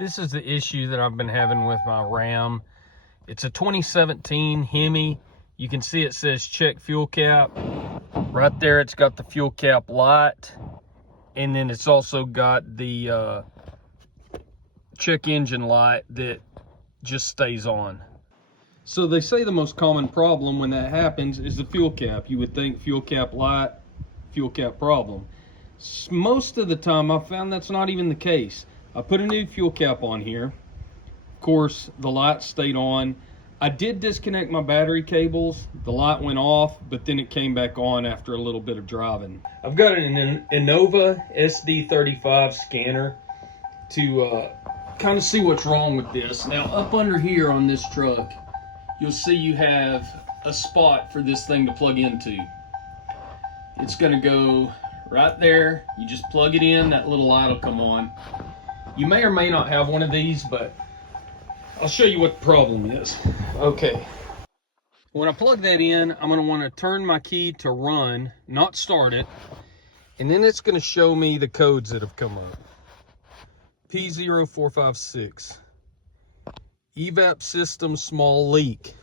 This is the issue that I've been having with my Ram. It's a 2017 Hemi. You can see it says check fuel cap. Right there, it's got the fuel cap light. And then it's also got the check engine light that just stays on. So they say the most common problem when that happens is the fuel cap. You would think fuel cap light, fuel cap problem. Most of the time I've found that's not even the case. I put a new fuel cap on here. Of course, the light stayed on. I did disconnect my battery cables. The light went off, but then it came back on after a little bit of driving. I've got an Innova SD35 scanner to kind of see what's wrong with this. Now, up under here on this truck, you'll see you have a spot for this thing to plug into. It's gonna go right there. You just plug it in, that little light will come on. You may or may not have one of these, but I'll show you what the problem is. Okay. When I plug that in, I'm gonna wanna turn my key to run, not start it, and then it's gonna show me the codes that have come up. P0456. Evap system small leak.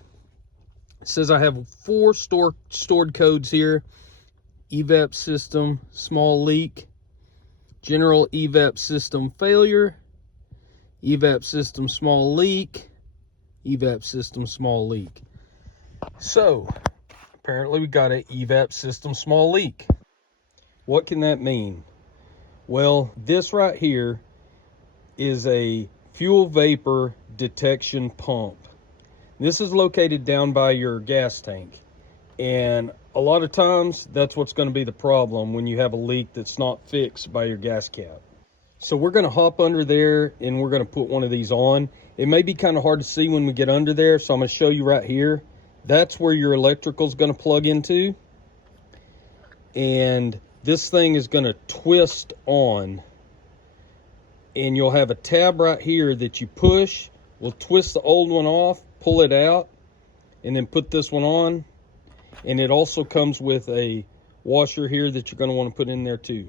It says I have 4 stored codes here. Evap system small leak, general evap system failure, evap system small leak, evap system small leak. So apparently we got a evap system small leak. What can that mean? Well, this right here is a fuel vapor detection pump. This is located down by your gas tank, and a lot of times that's what's going to be the problem when you have a leak that's not fixed by your gas cap. So we're going to hop under there and we're going to put one of these on. It may be kind of hard to see when we get under there, so I'm going to show you right here. That's where your electrical is going to plug into, and this thing is going to twist on, and you'll have a tab right here that you push. We'll twist the old one off, pull it out, and then put this one on. And it also comes with a washer here that you're going to want to put in there too.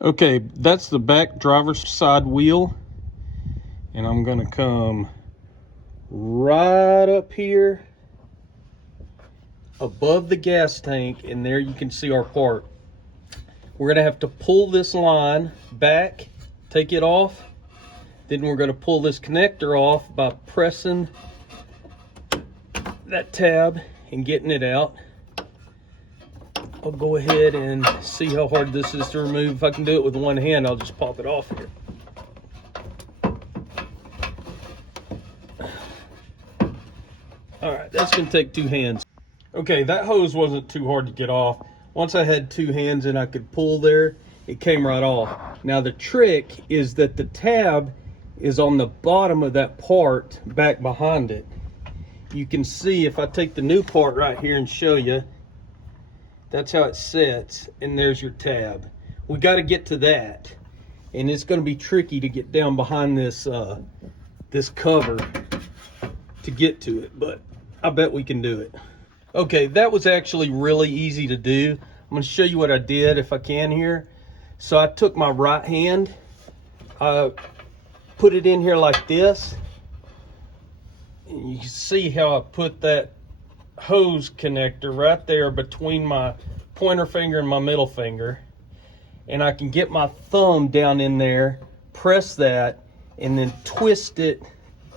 Okay, that's the back driver's side wheel. And I'm going to come right up here above the gas tank, and there you can see our part. We're going to have to pull this line back, take it off. Then we're going to pull this connector off by pressing that tab and getting it out. I'll go ahead and see how hard this is to remove. If I can do it with one hand, I'll just pop it off here. All right, that's gonna take 2 hands. Okay, that hose wasn't too hard to get off. Once I had 2 hands and I could pull there, it came right off. Now the trick is that the tab is on the bottom of that part back behind it. You can see if I take the new part right here and show you, that's how it sits, and there's your tab. We got to get to that, and it's going to be tricky to get down behind this this cover to get to it, but I bet we can do it. Okay, that was actually really easy to do. I'm going to show you what I did if I can here. So I took my right hand, I put it in here like this, and you can see how I put that hose connector right there between my pointer finger and my middle finger, and I can get my thumb down in there, press that, and then twist it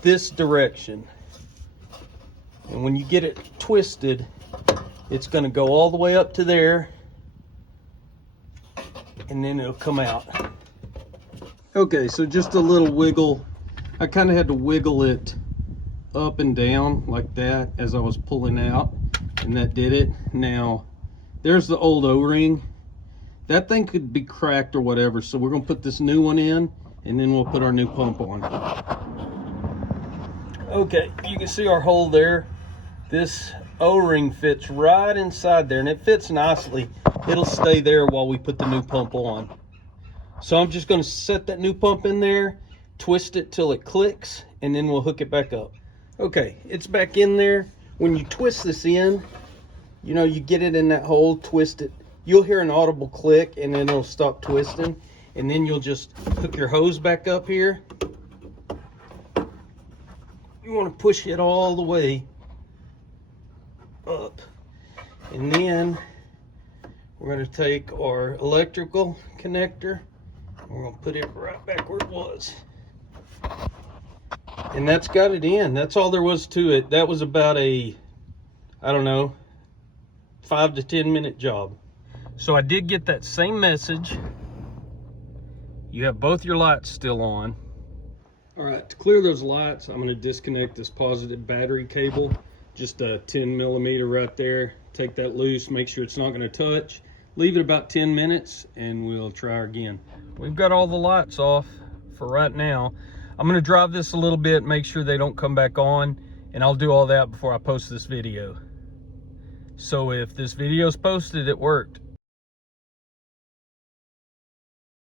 this direction. And when you get it twisted, it's going to go all the way up to there, and then it'll come out. Okay, so just a little wiggle. I kind of had to wiggle it up and down like that as I was pulling out, and that did it. Now there's the old O-ring. That thing could be cracked or whatever, so we're gonna put this new one in, and then we'll put our new pump on. Okay, you can see our hole there. This O-ring fits right inside there, and it fits nicely. It'll stay there while we put the new pump on. So I'm just gonna set that new pump in there, twist it till it clicks, and then we'll hook it back up. Okay, it's back in there. When you twist this in, you know, you get it in that hole, twist it. You'll hear an audible click, and then it'll stop twisting. And then you'll just hook your hose back up here, you want to push it all the way up. And then we're going to take our electrical connector, and we're going to put it right back where it was. And that's got it in. That's all there was to it. That was about a, I don't know, 5 to 10 minute job. So I did get that same message. You have both your lights still on. All right, to clear those lights, I'm going to disconnect this positive battery cable, just a 10 millimeter right there. Take that loose, make sure it's not going to touch. Leave it about 10 minutes and we'll try again. We've got all the lights off for right now. I'm going to drive this a little bit, make sure they don't come back on, and I'll do all that before I post this video. So if this video is posted, it worked.